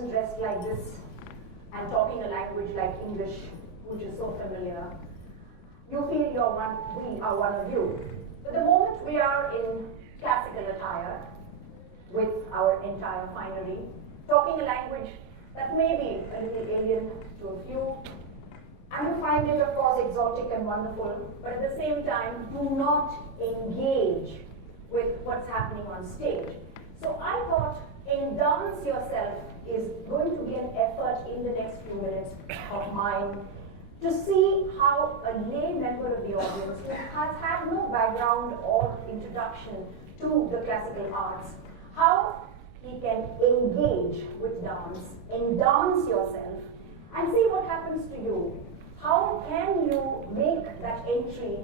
person dressed like this and talking a language like English, which is so familiar, you feel we are one of you. But the moment we are in classical attire, with our entire finery, talking a language that may be a little alien to a few, and you find it, of course, exotic and wonderful, but at the same time, do not engage with what's happening on stage. So I thought, dance yourself is going to be an effort in the next few minutes of mine to see how a lay member of the audience who has had no background or introduction to the classical arts, how he can engage with dance, dance yourself, and see what happens to you. How can you make that entry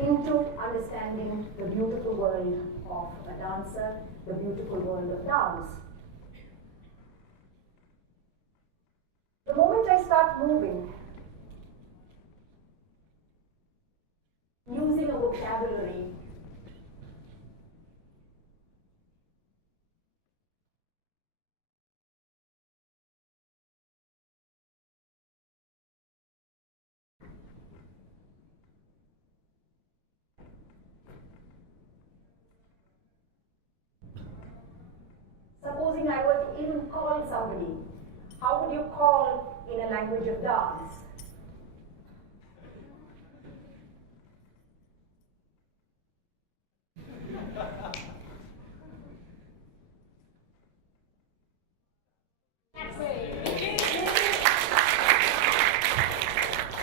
into understanding the beautiful world of a dancer, the beautiful world of dance? The moment I start moving, using a vocabulary, supposing I were to even call somebody, how would you call in a language of dance?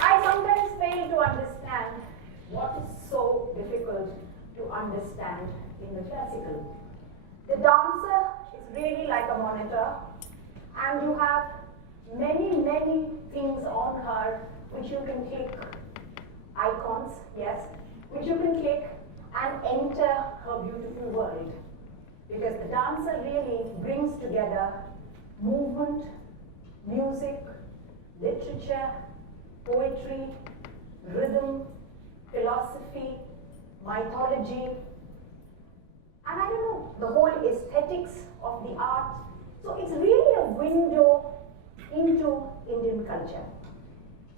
I sometimes fail to understand what is so difficult to understand in the classical. The dancer is really like a monitor, and you have many, many things on her which you can click, icons, yes, which you can click and enter her beautiful world. Because the dancer really brings together movement, music, literature, poetry, rhythm, philosophy, mythology, and I don't know, the whole aesthetics of the art. So it's really a window into Indian culture.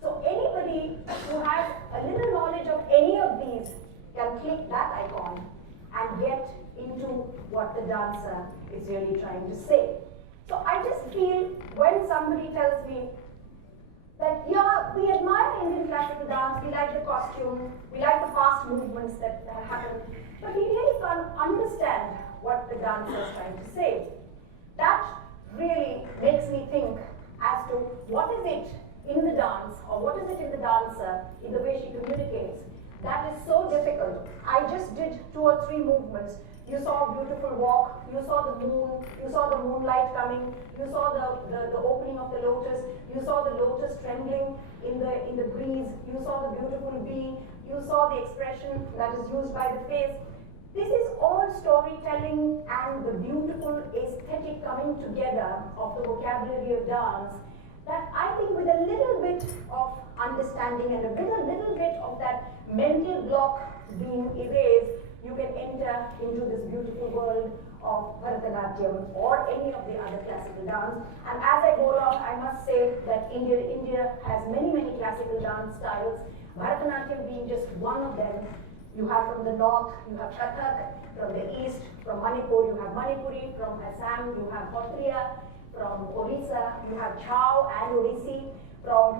So anybody who has a little knowledge of any of these can click that icon and get into what the dancer is really trying to say. So I just feel when somebody tells me that, yeah, we admire Indian classical dance, we like the costume, we like the fast movements that happen, but we really can't understand what the dancer is trying to say. That really makes me think as to what is it in the dance, or what is it in the dancer, in the way she communicates, that is so difficult. I just did 2 or 3 movements. You saw a beautiful walk, you saw the moon, you saw the moonlight coming, you saw the opening of the lotus, you saw the lotus trembling in the breeze, you saw the beautiful bee, you saw the expression that is used by the face. This is all storytelling and the beautiful aesthetic coming together of the vocabulary of dance that I think with a little bit of understanding and a little bit of that mental block being erased, you can enter into this beautiful world of Bharatanatyam or any of the other classical dance. And as I go along, I must say that India has many, many classical dance styles, Bharatanatyam being just one of them. You have from the north, you have Kathak, from the east, from Manipur, you have Manipuri, from Assam, you have Hotriya, from Orissa, you have Chau and Odissi, from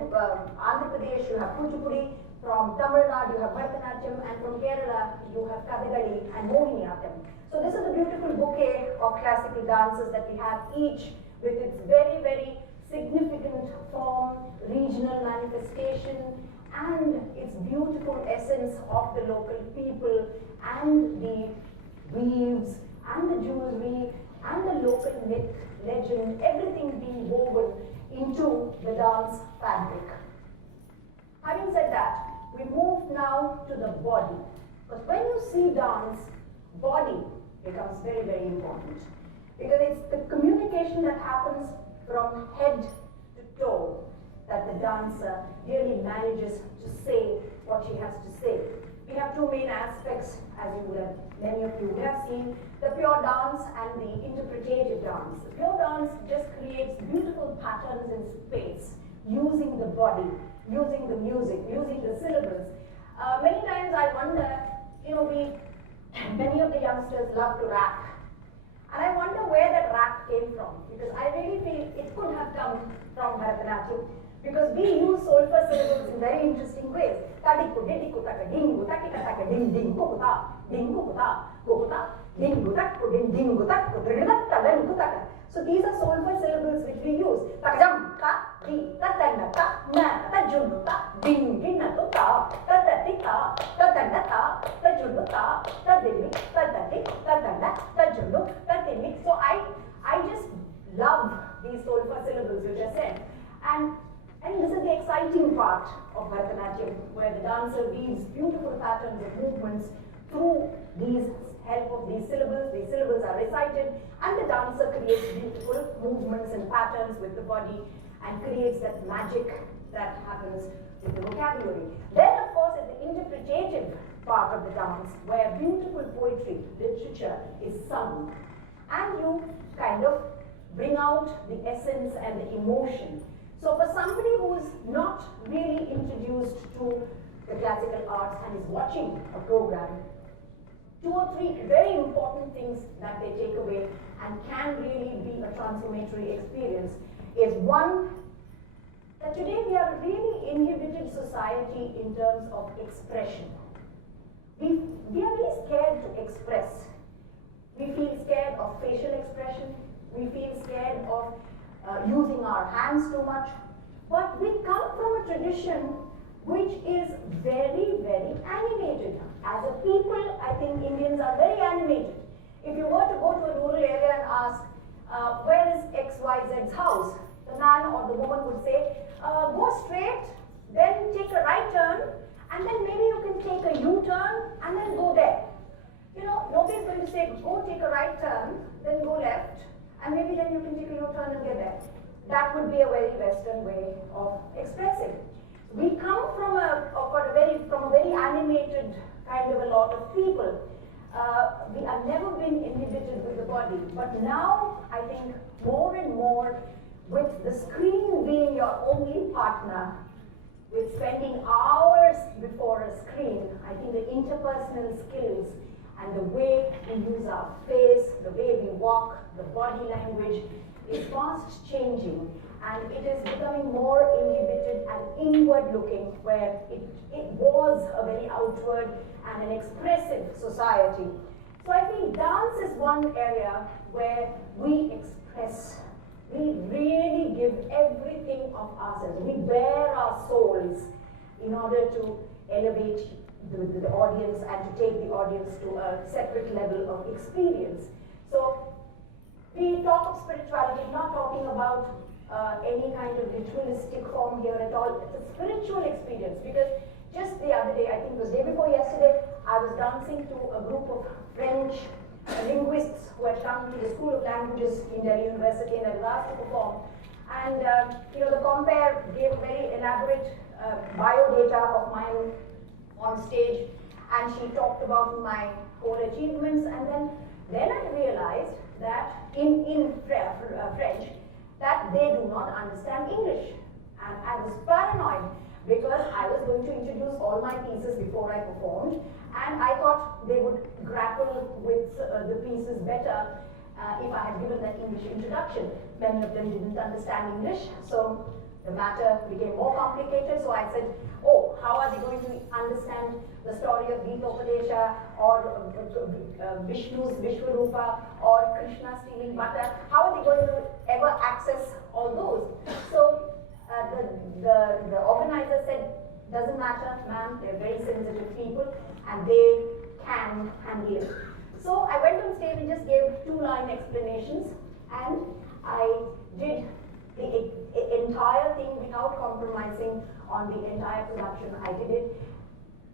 Andhra Pradesh, you have Kuchipudi, from Tamil Nadu, you have Bharatanatyam, and from Kerala, you have Kathakali and Mohiniyattam. So this is a beautiful bouquet of classical dances that we have, each with its very, very significant form, regional manifestation, and its beautiful essence of the local people, and the weaves, and the jewelry, and the local myth, legend, everything being woven into the dance fabric. Having said that, we move now to the body. Because when you see dance, body becomes very, very important. Because it's the communication that happens from head to toe that the dancer really manages to say what she has to say. we have two main aspects, as you would have, many of you would have seen, the pure dance and the interpretative dance. The pure dance just creates beautiful patterns in space, using the body, using the music, using the syllables. Many times I wonder, many of the youngsters love to rap. And I wonder where that rap came from, because I really feel it could have come from Bharatanatyam, because we use soulful syllables in very interesting ways. Tadiku, didiku, taka, dingu, takika, taka, ding, ding, kukuta, kukuta, dingu, taku, ding, dingu, taku, dridatta, lengu, taka. So these are soulful syllables which we use. Takajam, ka, di, tatanga, ta, na, ta, junu, ta, ding, dina, to, ta, tatatika, tatanga, ta, junu, ta, tadimi, tatati, tatanga, tajunu, tatimi. So I just love these soulful syllables which are said. And this is the exciting part of Bharatanatyam, where the dancer weaves beautiful patterns of movements through these help of these syllables. These syllables are recited, and the dancer creates beautiful movements and patterns with the body and creates that magic that happens with the vocabulary. Then, of course, is the interpretative part of the dance, where beautiful poetry, literature is sung, and you kind of bring out the essence and the emotion. So for somebody who is not really introduced to the classical arts and is watching a program, 2 or 3 very important things that they take away and can really be a transformatory experience is, one, that today we are a really inhibited society in terms of expression. We are very scared to express. We feel scared of facial expression. We feel scared of using our hands too much. But we come from a tradition which is very, very animated. As a people, I think Indians are very animated. If you were to go to a rural area and ask, where is XYZ's house? The man or the woman would say, go straight, then take a right turn, and then maybe you can take a U-turn and then go there. Nobody's going to say, go take a right turn, then go left, and maybe then you can take a U-turn and get there. That would be a very Western way of expressing. We come from a very animated kind of a lot of people. We have never been inhibited with the body, but now I think more and more, with the screen being your only partner, with spending hours before a screen, I think the interpersonal skills and the way we use our face, the way we walk, the body language is fast changing, and it is becoming more inhibited and inward looking, where it was a very outward and an expressive society. So I think dance is one area where we express. We really give everything of ourselves. We bare our souls in order to elevate the audience and to take the audience to a separate level of experience. So we talk of spirituality, not talking about any kind of ritualistic form here at all. It's a spiritual experience, because just the other day, I think it was the day before yesterday, I was dancing to a group of French linguists who had come to the School of Languages in Delhi University and had asked to perform. And the compere gave very elaborate biodata of mine on stage, and she talked about my whole achievements, and then I realized that in French, that they do not understand English. And I was paranoid, because I was going to introduce all my pieces before I performed, and I thought they would grapple with the pieces better if I had given that English introduction. Many of them didn't understand English, so the matter became more complicated. So I said, oh, how are they going to understand the story of Geeta or Vishnu's Vishwarupa or Krishna stealing butter? How are they going to ever access all those? So the organizer said, doesn't matter, ma'am, they're very sensitive people and they can handle it. So I went on stage and just gave 2-line explanations, and I did the entire thing without compromising on the entire production. I did it.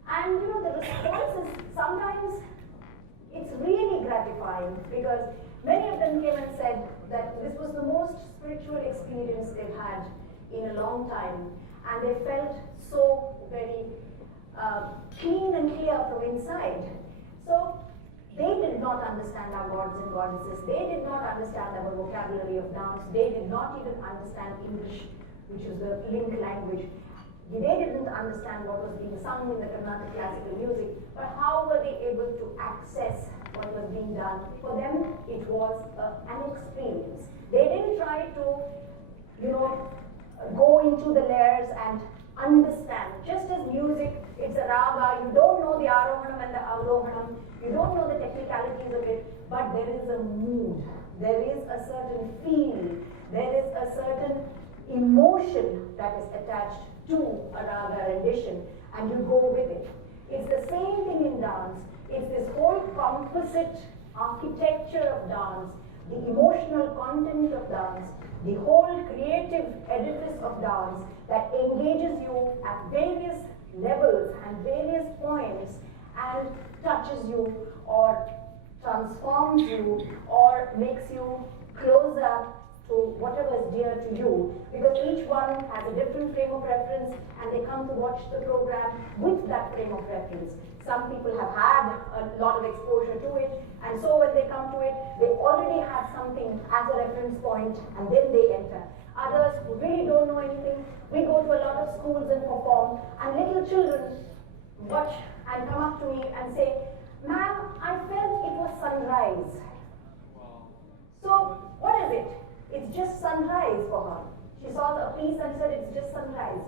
And the response is sometimes it's really gratifying, because many of them came and said that this was the most spiritual experience they've had in a long time, and they felt so very clean and clear from inside. So they did not understand our gods and goddesses. They did not understand our vocabulary of dance. They did not even understand English, which is the link language. They didn't understand what was being sung in the Carnatic classical music, but how were they able to access what was being done? For them, it was an experience. They didn't try to, go into the layers and understand. Just as music, it's a raga, you don't know the arohanam and the avrohanam, you don't know the technicalities of it, but there is a mood, there is a certain feel, there is a certain emotion that is attached to a raga rendition, and you go with it. It's the same thing in dance. It's this whole composite architecture of dance, the emotional content of dance, the whole creative edifice of dance that engages you at various levels and various points and touches you or transforms you or makes you closer to whatever is dear to you, because each one has a different frame of reference and they come to watch the program with that frame of reference. Some people have had a lot of exposure to it, and so when they come to it, they already have something as a reference point and then they enter. Others who really don't know anything, we go to a lot of schools and perform, and little children watch and come up to me and say, "Ma'am, I felt it was sunrise." So what is it? It's just sunrise for her. She saw the piece and said it's just sunrise.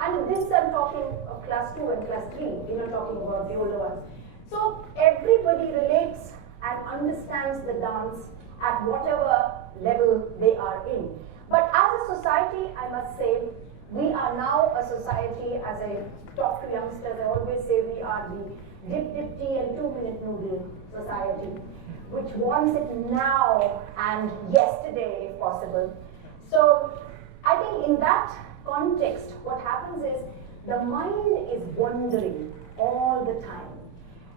And this I'm talking of class 2 and class 3, talking about the older ones. So everybody relates and understands the dance at whatever level they are in. But as a society, I must say, we are now a society, as I talk to youngsters, I always say we are the dip tea and 2-minute noodle society, which wants it now and yesterday if possible. So I think in that context, what happens is the mind is wandering all the time.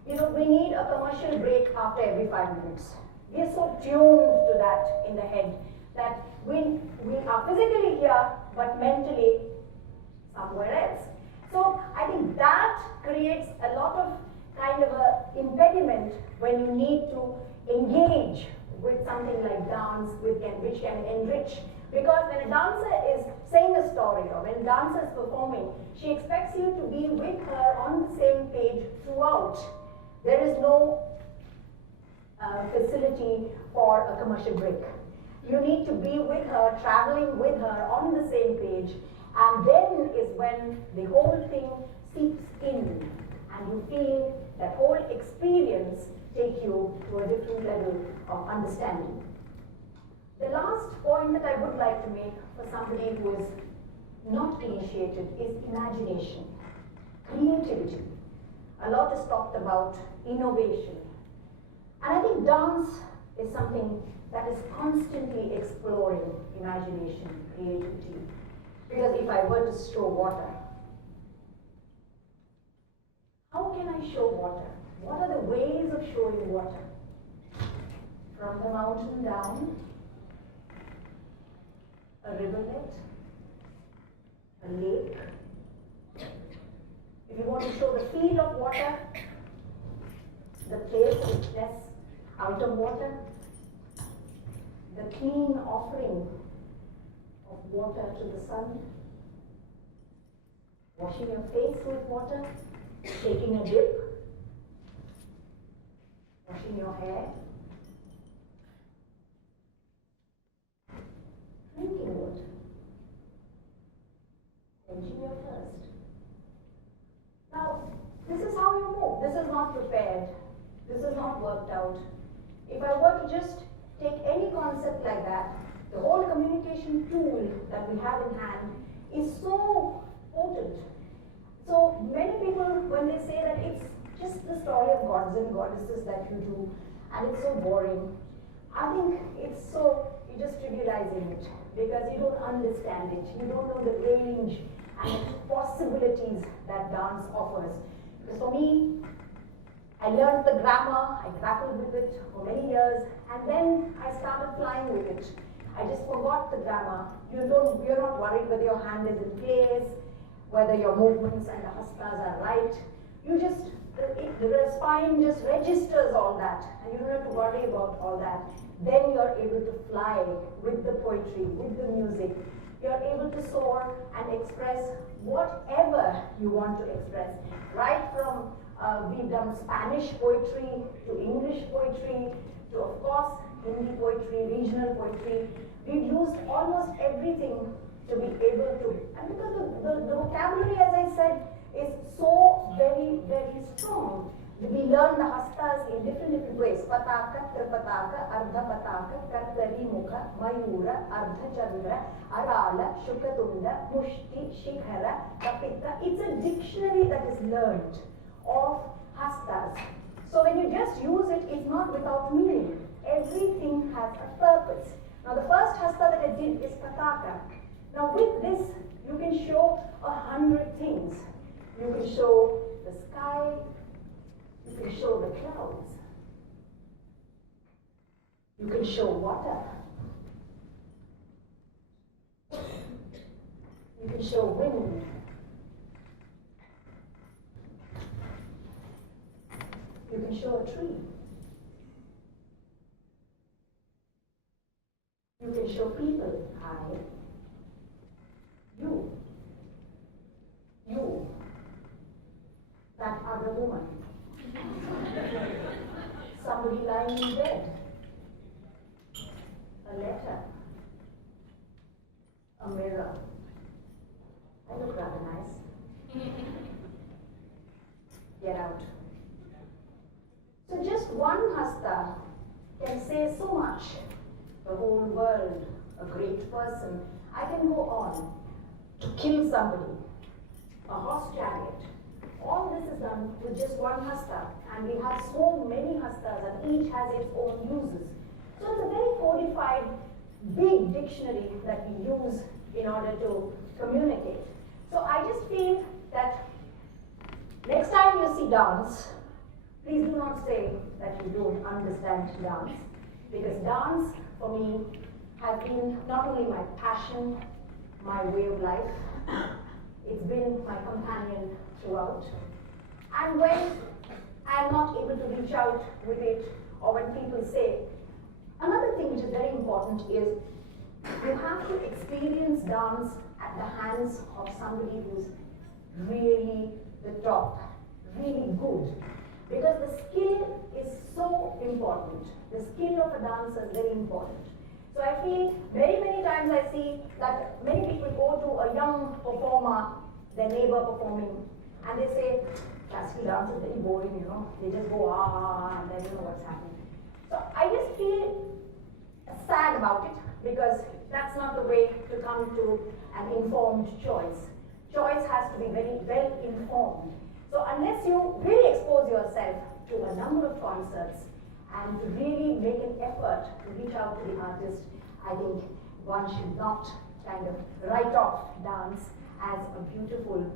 We need a commercial break after every 5 minutes. We are so tuned to that in the head that we are physically here, but mentally somewhere else. So I think that creates a lot of kind of a impediment when you need to engage with something like dance, which can enrich. Because when a dancer is saying a story or when a dancer is performing, she expects you to be with her on the same page throughout. There is no facility for a commercial break. You need to be with her, traveling with her on the same page, and then is when the whole thing seeps in and you feel that whole experience take you to a different level of understanding. The last point that I would like to make for somebody who is not initiated is imagination, creativity. A lot is talked about innovation. And I think dance is something that is constantly exploring imagination, creativity. Because if I were to show water, how can I show water? What are the ways of showing water? From the mountain down, a rivulet, a lake. If you want to show the feel of water, the place which is out of water, the clean offering of water to the sun, washing your face with water, taking a dip, washing your hair, drinking water, quenching your thirst. Now, this is how you move. This is not prepared. This is not worked out. If I were to just take any concept like that, the whole communication tool that we have in hand is so potent. So many people, when they say that it's just the story of gods and goddesses that you do, and it's so boring, I think it's so, you're just trivializing it, because you don't understand it. You don't know the range and possibilities that dance offers. Because for me, I learned the grammar, I grappled with it for many years, and then I started flying with it. I just forgot the grammar. You're not worried whether your hand is in place. whether your movements and the hastas are right. You just, the spine just registers all that, and you don't have to worry about all that. Then you're able to fly with the poetry, with the music. You're able to soar and express whatever you want to express. Right from, we've done Spanish poetry to English poetry to, of course, Hindi poetry, regional poetry. We've used almost everything to be able to, and because the vocabulary, as I said, is so very, very strong. We learn the hastas in different ways. Pataka, Tripataka, Ardha Pataka, Kartari Mukha, Mayura, Ardha Chandra, Arala, Shukatunda, Mushti, Shikhara, Kapita. It's a dictionary that is learned of hastas. So when you just use it, it's not without meaning. Everything has a purpose. Now the first hasta that I did is Pataka. Now with this, you can show 100 things. You can show the sky, you can show the clouds, you can show water, you can show wind, you can show a tree, you can show people, you, that other woman, somebody lying in bed, a letter, a mirror. I look rather nice. Get out. So just one hasta can say so much. The whole world, a great person. I can go on to kill somebody, a horse chariot. All this is done with just one hasta, and we have so many hastas, and each has its own uses. So it's a very codified, big dictionary that we use in order to communicate. So I just feel that next time you see dance, please do not say that you don't understand dance, because dance for me has been not only my passion, my way of life, it's been my companion throughout. And when I'm not able to reach out with it, or when people say, another thing which is very important is you have to experience dance at the hands of somebody who's really the top, really good. Because the skill is so important. The skill of a dancer is very important. So I feel very, many times I see that many people go to a young performer, their neighbor performing, and they say, classical dance is very boring, you know. They just go, and they don't know what's happening. So I just feel sad about it, because that's not the way to come to an informed choice. Choice has to be very well informed. So unless you really expose yourself to a number of concerts and to really make an effort to reach out to the artist, I think one should not kind of write off dance as a beautiful,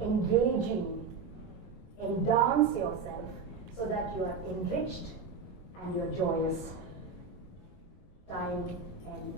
engaging, dance yourself so that you are enriched and you're joyous. Time ends.